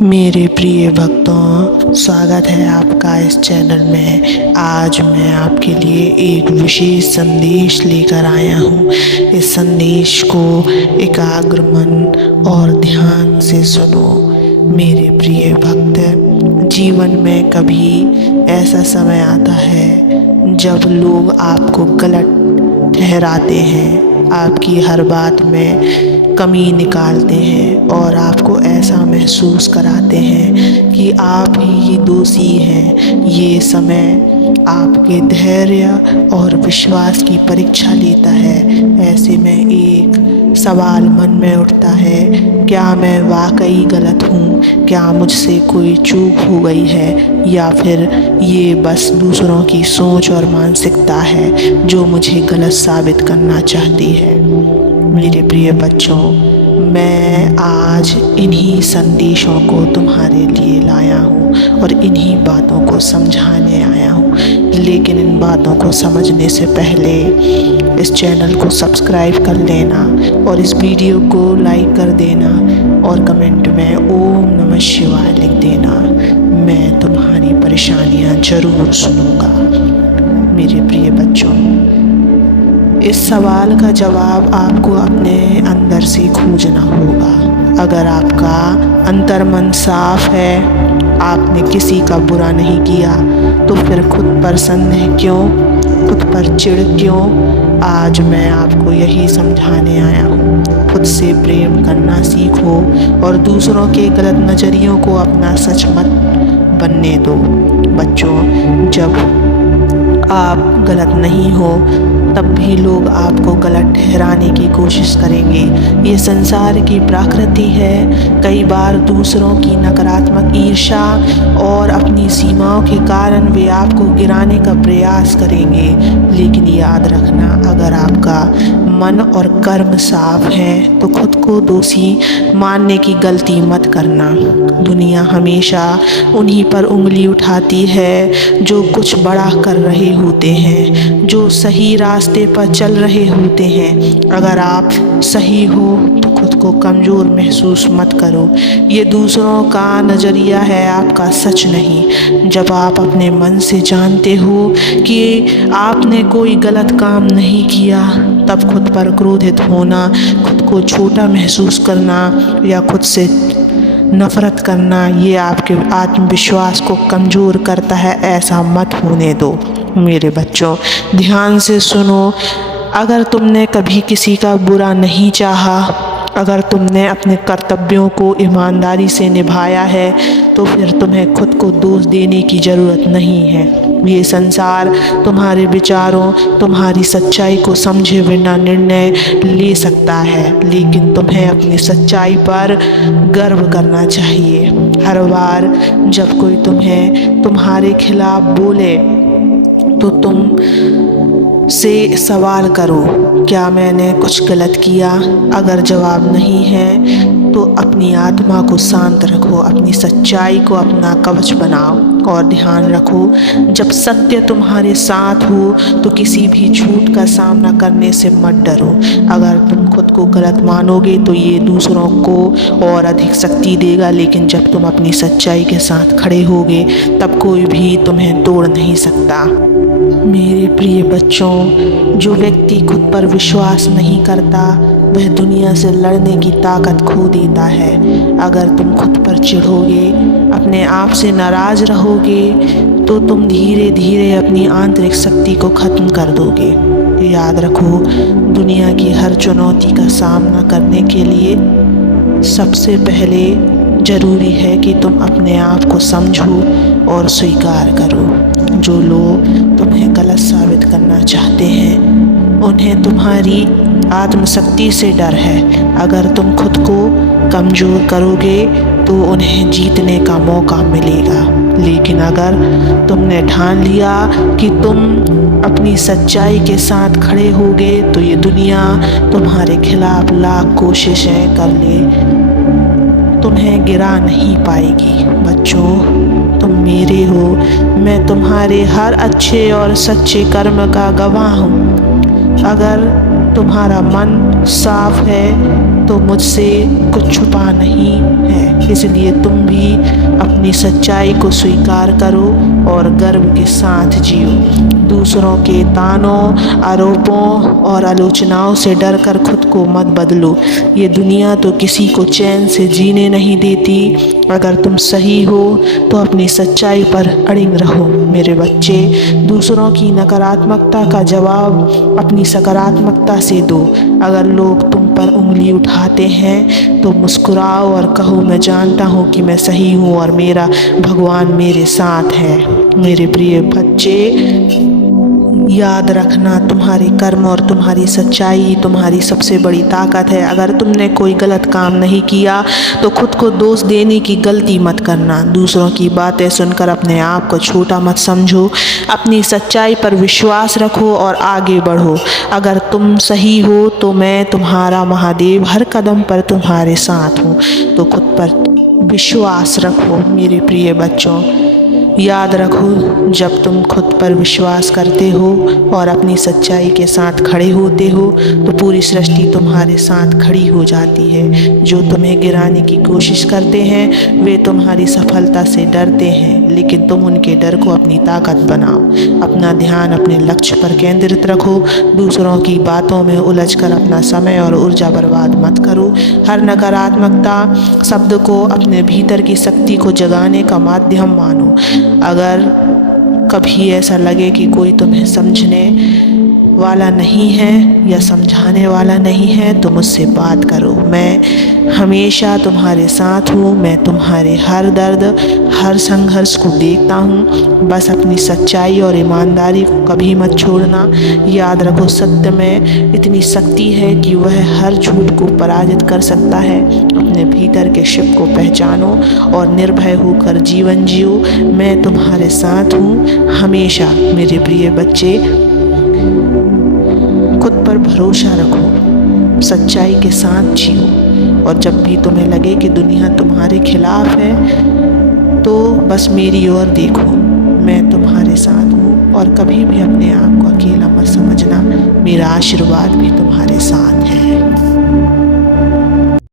मेरे प्रिय भक्तों, स्वागत है आपका इस चैनल में। आज मैं आपके लिए एक विशेष संदेश लेकर आया हूँ। इस संदेश को एकाग्र मन और ध्यान से सुनो। मेरे प्रिय भक्त, जीवन में कभी ऐसा समय आता है जब लोग आपको गलत ठहराते हैं, आपकी हर बात में कमी निकालते हैं और आपको ऐसा महसूस कराते हैं कि आप ही दोषी हैं। ये समय आपके धैर्य और विश्वास की परीक्षा लेता है। ऐसे में एक सवाल मन में उठता है, क्या मैं वाकई गलत हूँ? क्या मुझसे कोई चूक हो गई है, या फिर ये बस दूसरों की सोच और मानसिकता है जो मुझे गलत साबित करना चाहती है? मेरे प्रिय बच्चों, मैं आज इन्हीं संदेशों को तुम्हारे लिए लाया हूँ और इन्हीं बातों को समझाने आया हूँ। लेकिन इन बातों को समझने से पहले इस चैनल को सब्सक्राइब कर लेना और इस वीडियो को लाइक कर देना और कमेंट में ओम नमः शिवाय लिख देना। मैं तुम्हारी परेशानियाँ ज़रूर सुनूँगा। मेरे प्रिय बच्चों, इस सवाल का जवाब आपको अपने अंदर से खोजना होगा। अगर आपका अंतर्मन साफ है, आपने किसी का बुरा नहीं किया, तो फिर खुद पर संदेह क्यों, खुद पर चिढ़ क्यों? आज मैं आपको यही समझाने आया हूँ। खुद से प्रेम करना सीखो और दूसरों के गलत नज़रियों को अपना सच मत बनने दो। बच्चों, जब आप गलत नहीं हो तब भी लोग आपको गलत ठहराने की कोशिश करेंगे। ये संसार की प्रकृति है। कई बार दूसरों की नकारात्मक ईर्ष्या और अपनी सीमाओं के कारण वे आपको गिराने का प्रयास करेंगे। लेकिन याद रखना, अगर आपका मन और कर्म साफ है तो खुद को दोषी मानने की गलती मत करना। दुनिया हमेशा उन्हीं पर उंगली उठाती है जो कुछ बड़ा कर रहे होते हैं, जो सही रास्ते पर चल रहे होते हैं। अगर आप सही हो तो खुद को कमज़ोर महसूस मत करो। ये दूसरों का नज़रिया है, आपका सच नहीं। जब आप अपने मन से जानते हो कि आपने कोई गलत काम नहीं किया, तब खुद पर क्रोधित होना, खुद को छोटा महसूस करना या खुद से नफ़रत करना, ये आपके आत्मविश्वास को कमज़ोर करता है। ऐसा मत होने दो। मेरे बच्चों, ध्यान से सुनो। अगर तुमने कभी किसी का बुरा नहीं चाहा, अगर तुमने अपने कर्तव्यों को ईमानदारी से निभाया है, तो फिर तुम्हें खुद को दोष देने की ज़रूरत नहीं है। ये संसार तुम्हारे विचारों, तुम्हारी सच्चाई को समझे बिना निर्णय ले सकता है, लेकिन तुम्हें अपनी सच्चाई पर गर्व करना चाहिए। हर बार जब कोई तुम्हारे खिलाफ बोले तो तुम से सवाल करो, क्या मैंने कुछ गलत किया? अगर जवाब नहीं है तो अपनी आत्मा को शांत रखो, अपनी सच्चाई को अपना कवच बनाओ और ध्यान रखो, जब सत्य तुम्हारे साथ हो तो किसी भी झूठ का सामना करने से मत डरो। अगर तुम खुद को गलत मानोगे तो ये दूसरों को और अधिक शक्ति देगा, लेकिन जब तुम अपनी सच्चाई के साथ खड़े होगे तब कोई भी तुम्हें तोड़ नहीं सकता। मेरे प्रिय बच्चों, जो व्यक्ति खुद पर विश्वास नहीं करता वह दुनिया से लड़ने की ताकत खो देता है। अगर तुम खुद पर चिढ़ोगे, अपने आप से नाराज़ रहोगे, तो तुम धीरे धीरे अपनी आंतरिक शक्ति को ख़त्म कर दोगे। याद रखो, दुनिया की हर चुनौती का सामना करने के लिए सबसे पहले ज़रूरी है कि तुम अपने आप को समझो और स्वीकार करो। जो लोग तुम्हें गलत साबित करना चाहते हैं, उन्हें तुम्हारी आत्मशक्ति से डर है। अगर तुम खुद को कमज़ोर करोगे तो उन्हें जीतने का मौका मिलेगा। लेकिन अगर तुमने ठान लिया कि तुम अपनी सच्चाई के साथ खड़े होगे, तो ये दुनिया तुम्हारे खिलाफ लाख कोशिशें कर ले, तुम्हें गिरा नहीं पाएगी। बच्चों, तुम मेरे हो, मैं तुम्हारे हर अच्छे और सच्चे कर्म का गवाह हूँ। अगर तुम्हारा मन साफ है तो मुझसे कुछ छुपा नहीं है, इसलिए तुम भी अपनी सच्चाई को स्वीकार करो और गर्व के साथ जियो। दूसरों के तानों, आरोपों और आलोचनाओं से डरकर खुद को मत बदलो। ये दुनिया तो किसी को चैन से जीने नहीं देती। अगर तुम सही हो तो अपनी सच्चाई पर अड़िग रहो मेरे बच्चे। दूसरों की नकारात्मकता का जवाब अपनी सकारात्मकता से दो। अगर लोग तुम पर उंगली उठाते हैं तो मुस्कुराओ और कहो, मैं जानता हूँ कि मैं सही हूँ और मेरा भगवान मेरे साथ है। मेरे प्रिय बच्चे, याद रखना, तुम्हारे कर्म और तुम्हारी सच्चाई तुम्हारी सबसे बड़ी ताकत है। अगर तुमने कोई गलत काम नहीं किया तो खुद को दोष देने की गलती मत करना। दूसरों की बातें सुनकर अपने आप को छोटा मत समझो। अपनी सच्चाई पर विश्वास रखो और आगे बढ़ो। अगर तुम सही हो तो मैं तुम्हारा महादेव हर कदम पर तुम्हारे साथ हूँ। तो खुद पर विश्वास रखो मेरे प्रिय बच्चों। याद रखो, जब तुम खुद पर विश्वास करते हो और अपनी सच्चाई के साथ खड़े होते हो तो पूरी सृष्टि तुम्हारे साथ खड़ी हो जाती है। जो तुम्हें गिराने की कोशिश करते हैं वे तुम्हारी सफलता से डरते हैं, लेकिन तुम उनके डर को अपनी ताकत बनाओ। अपना ध्यान अपने लक्ष्य पर केंद्रित रखो। दूसरों की बातों में उलझकर अपना समय और ऊर्जा बर्बाद मत करो। हर नकारात्मकता शब्द को अपने भीतर की शक्ति को जगाने का माध्यम मानो। अगर कभी ऐसा लगे कि कोई तुम्हें समझने वाला नहीं है या समझाने वाला नहीं है तो मुझसे बात करो। मैं हमेशा तुम्हारे साथ हूँ। मैं तुम्हारे हर दर्द, हर संघर्ष को देखता हूँ। बस अपनी सच्चाई और ईमानदारी को कभी मत छोड़ना। याद रखो, सत्य में इतनी शक्ति है कि वह हर झूठ को पराजित कर सकता है। अपने भीतर के शिव को पहचानो और निर्भय होकर जीवन जियो। मैं तुम्हारे साथ हूँ हमेशा मेरे प्रिय बच्चे। खुद पर भरोसा रखो, सच्चाई के साथ जियो और जब भी तुम्हें लगे कि दुनिया तुम्हारे खिलाफ है तो बस मेरी ओर देखो। मैं तुम्हारे साथ हूँ और कभी भी अपने आप को अकेला मत समझना। मेरा आशीर्वाद भी तुम्हारे साथ है।